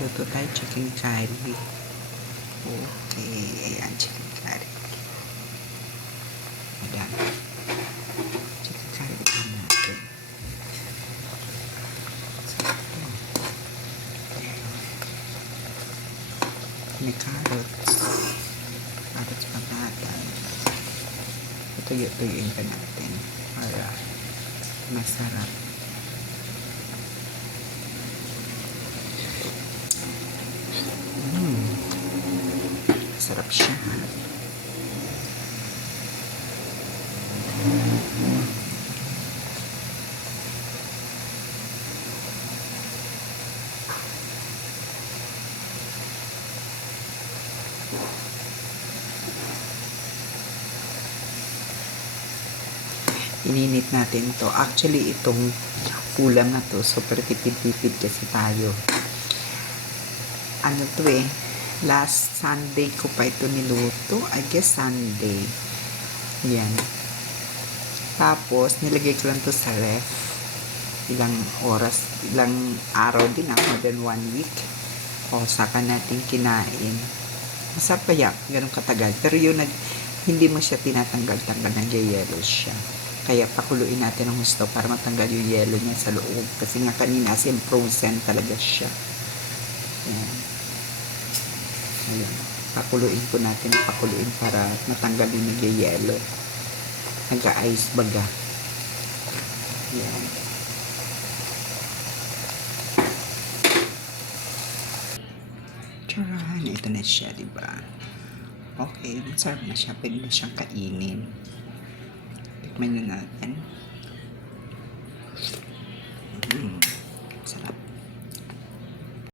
Luto tayo chicken curry. Okay, ayan, chicken curry. Ayan. Chicken curry ito natin. May carrots. Carrots patatan. Tuyo-tuyuin pa natin para masarap. Sarap siya. Ininit natin to. Actually, itong ulam na to, super tipid-tipid kasi tayo. Ano to eh, last Sunday ko pa ito niluto. I guess Sunday. Yan. Tapos, nilagay ko lang to sa ref. Ilang oras, ilang araw din, more than 1 week. O, saka natin kinain. Masarap kaya, ganun katagal. Pero yun, hindi mo siya tinatanggal-tanggal, nag-yellow siya. Kaya pakuluin natin ng gusto para matanggal yung yellow niya sa loob. Kasi nga kanina, as in frozen talaga siya. Ayan. Ayan. Pakuluin po natin, pakuluin para matanggal yung nag-yellow. Nag-ice baga. Ayan. Tcharan! Ito na siya, diba? Okay, masarap na siya. Pwede na siyang kainin. Tikman nyo natin.